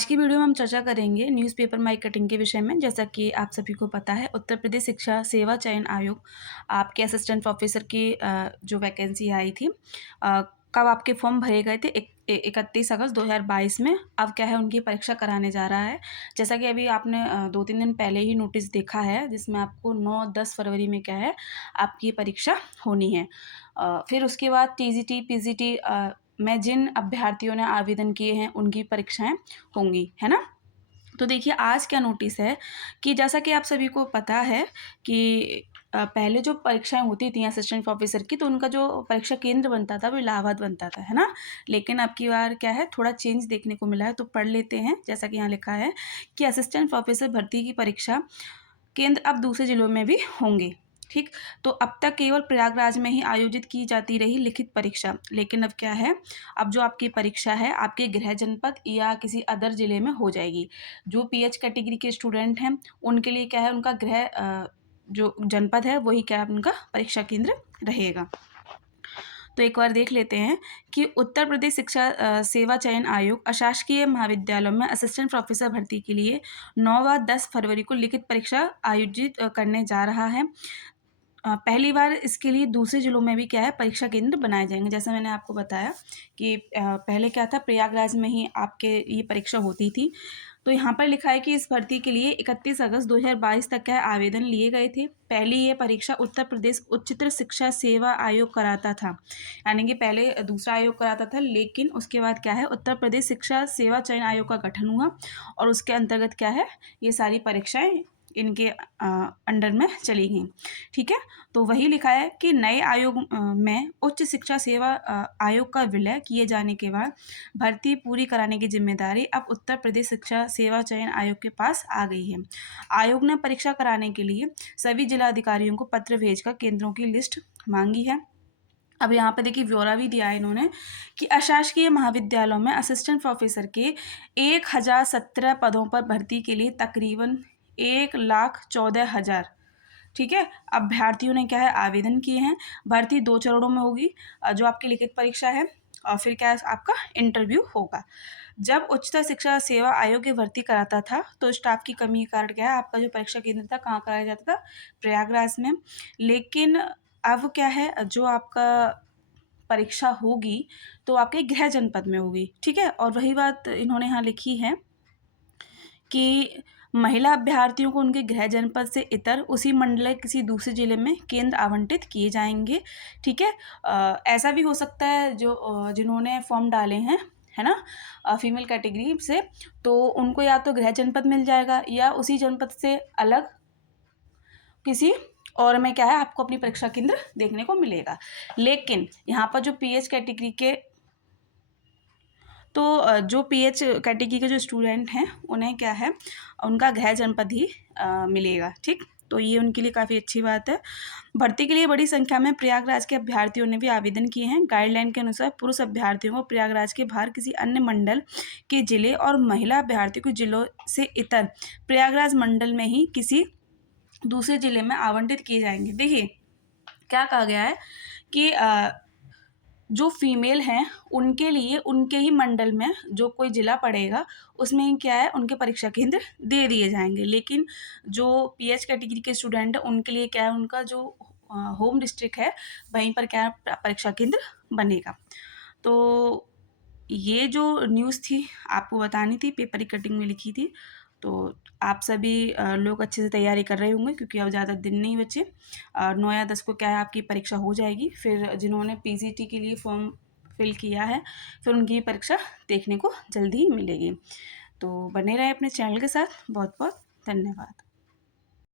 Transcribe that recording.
आज की वीडियो में हम चर्चा करेंगे न्यूज़पेपर माइक कटिंग के विषय में। जैसा कि आप सभी को पता है, उत्तर प्रदेश शिक्षा सेवा चयन आयोग आपके असिस्टेंट प्रोफेसर की जो वैकेंसी आई थी, कब आपके फॉर्म भरे गए थे 31 अगस्त 2022 में। अब क्या है, उनकी परीक्षा कराने जा रहा है। जैसा कि अभी आपने 2-3 दिन पहले ही नोटिस देखा है, जिसमें आपको 9-10 फरवरी में क्या है, आपकी परीक्षा होनी है। फिर उसके बाद टीजीटी पीजीटी में जिन अभ्यर्थियों ने आवेदन किए हैं उनकी परीक्षाएं होंगी, है ना। तो देखिए आज क्या नोटिस है कि जैसा कि आप सभी को पता है कि पहले जो परीक्षाएं होती थी असिस्टेंट प्रोफेसर की, तो उनका जो परीक्षा केंद्र बनता था वो इलाहाबाद बनता था, है ना। लेकिन अब की बार क्या है, थोड़ा चेंज देखने को मिला है। तो पढ़ लेते हैं। जैसा कि यहाँ लिखा है कि असिस्टेंट प्रोफेसर भर्ती की परीक्षा केंद्र अब दूसरे जिलों में भी होंगे। ठीक, तो अब तक केवल प्रयागराज में ही आयोजित की जाती रही लिखित परीक्षा, लेकिन अब क्या है, अब जो आपकी परीक्षा है आपके गृह जनपद या किसी अदर जिले में हो जाएगी। जो पीएच कैटेगरी के स्टूडेंट हैं उनके लिए क्या है, उनका गृह जो जनपद है वही क्या है, उनका परीक्षा केंद्र रहेगा। तो एक बार देख लेते हैं कि उत्तर प्रदेश शिक्षा सेवा चयन आयोग अशासकीय महाविद्यालयों में असिस्टेंट प्रोफेसर भर्ती के लिए 9 व 10 फरवरी को लिखित परीक्षा आयोजित करने जा रहा है। पहली बार इसके लिए दूसरे जिलों में भी क्या है, परीक्षा केंद्र बनाए जाएंगे। जैसा मैंने आपको बताया कि पहले क्या था, प्रयागराज में ही आपके ये परीक्षा होती थी। तो यहाँ पर लिखा है कि इस भर्ती के लिए 31 अगस्त 2022 तक का आवेदन लिए गए थे। पहली ये परीक्षा उत्तर प्रदेश उच्चतर शिक्षा सेवा आयोग कराता था, यानी कि पहले दूसरा आयोग कराता था, लेकिन उसके बाद क्या है, उत्तर प्रदेश शिक्षा सेवा चयन आयोग का गठन हुआ और उसके अंतर्गत क्या है, ये सारी परीक्षाएं इनके अंडर में चली गई। ठीक है, तो वही लिखा है कि नए आयोग में उच्च शिक्षा सेवा आयोग का विलय किए जाने के बाद भर्ती पूरी कराने की जिम्मेदारी अब उत्तर प्रदेश शिक्षा सेवा चयन आयोग के पास आ गई है। आयोग ने परीक्षा कराने के लिए सभी जिलाधिकारियों को पत्र भेजकर केंद्रों की लिस्ट मांगी है। अब यहाँ पर देखिए ब्यौरा भी दिया है इन्होंने कि अशासकीय महाविद्यालयों में असिस्टेंट प्रोफेसर के 1017 पदों पर भर्ती के लिए तकरीबन 1,14,000, ठीक है, अभ्यर्थियों ने क्या है, आवेदन किए हैं। भर्ती 2 चरणों में होगी, जो आपकी लिखित परीक्षा है और फिर क्या है, आपका इंटरव्यू होगा। जब उच्चतर शिक्षा सेवा आयोग की भर्ती कराता था तो स्टाफ की कमी के कारण क्या है, आपका जो परीक्षा केंद्र था कहाँ कराया जाता था, प्रयागराज में। लेकिन अब क्या है, जो आपका परीक्षा होगी तो आपके गृह जनपद में होगी। ठीक है, और वही बात इन्होंने यहाँ लिखी है कि महिला अभ्यर्थियों को उनके गृह जनपद से इतर उसी मंडल के किसी दूसरे जिले में केंद्र आवंटित किए जाएंगे। ठीक है, ऐसा भी हो सकता है जो जिन्होंने फॉर्म डाले हैं, है ना, फीमेल कैटेगरी से, तो उनको या तो गृह जनपद मिल जाएगा या उसी जनपद से अलग किसी और में क्या है, आपको अपनी परीक्षा केंद्र देखने को मिलेगा। लेकिन यहाँ पर जो पीएच कैटेगरी के जो पीएच कैटेगरी के जो स्टूडेंट हैं उन्हें क्या है, उनका गृह जनपद ही मिलेगा। ठीक, तो ये उनके लिए काफ़ी अच्छी बात है। भर्ती के लिए बड़ी संख्या में प्रयागराज के अभ्यर्थियों ने भी आवेदन किए हैं। गाइडलाइन के अनुसार पुरुष अभ्यर्थियों को प्रयागराज के बाहर किसी अन्य मंडल के जिले और महिला अभ्यर्थियों को जिलों से इतर प्रयागराज मंडल में ही किसी दूसरे जिले में आवंटित किए जाएंगे। देखिए क्या कहा गया है कि जो फीमेल हैं उनके लिए उनके ही मंडल में जो कोई ज़िला पड़ेगा उसमें ही क्या है, उनके परीक्षा केंद्र दे दिए जाएंगे। लेकिन जो पीएच कैटेगरी के स्टूडेंट हैं उनके लिए क्या है, उनका जो होम डिस्ट्रिक्ट है वहीं पर क्या है, परीक्षा केंद्र बनेगा। तो ये जो न्यूज़ थी आपको बतानी थी, पेपर की कटिंग में लिखी थी। तो आप सभी लोग अच्छे से तैयारी कर रहे होंगे क्योंकि अब ज़्यादा दिन नहीं बचे। 9 या 10 को क्या है, आपकी परीक्षा हो जाएगी। फिर जिन्होंने पीजीटी के लिए फॉर्म फिल किया है फिर उनकी परीक्षा देखने को जल्दी ही मिलेगी। तो बने रहे अपने चैनल के साथ। बहुत बहुत धन्यवाद।